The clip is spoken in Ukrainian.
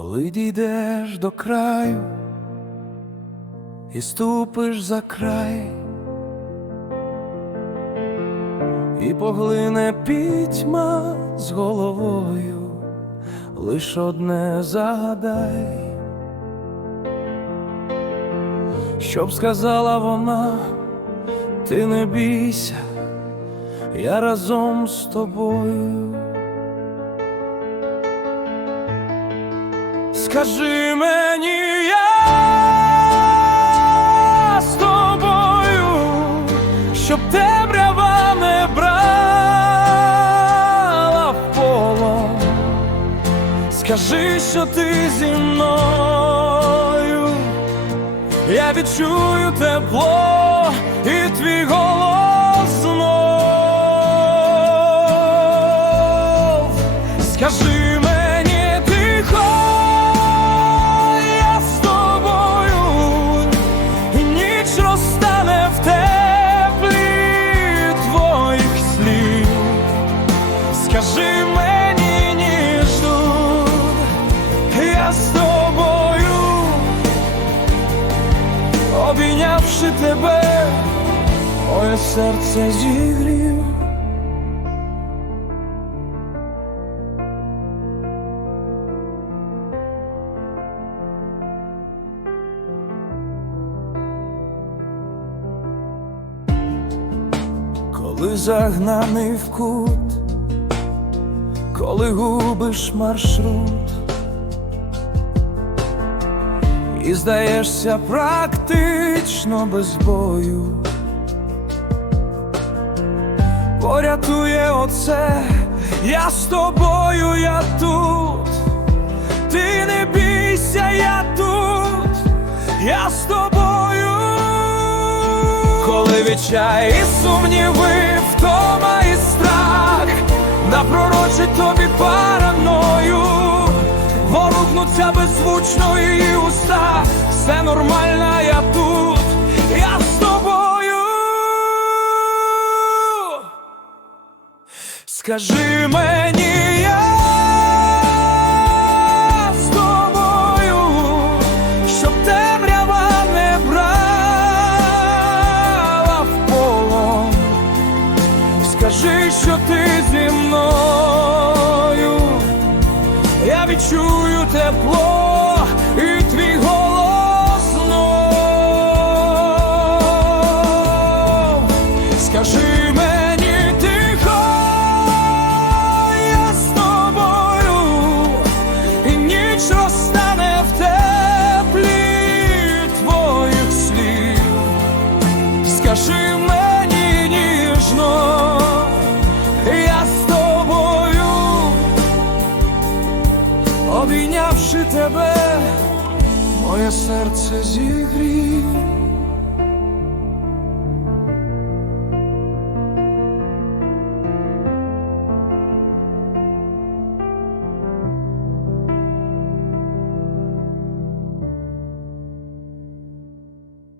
Коли дійдеш до краю і ступиш за край, і поглине пітьма з головою, лиш одне загадай, щоб сказала вона, ти не бійся, я разом з тобою. Скажи мені, я з тобою, щоб темрява не брала в полон. Скажи, що ти зі мною, я відчую тепло і твій голос знов. Скажи Скажи мені ніжно, я з тобою, обійнявши тебе, моє серце зігрів. Коли загнаний в кут, коли губиш маршрут, і здаєшся практично без бою, порятує оце, я з тобою, я тут, ти не бійся, я тут, я з тобою. Коли відчай і сумніви, ворухнуться беззвучно її уста, все нормально, я тут, я з тобою. Скажи мені. Скажи, що ти зі мною, відчую тепло і твій голос знов. Скажи мені тихо, я з тобою, і ніч розтане в теплі твоїх слів. Скажи мені ніжно, обійнявши тебе, моє серце зігрів.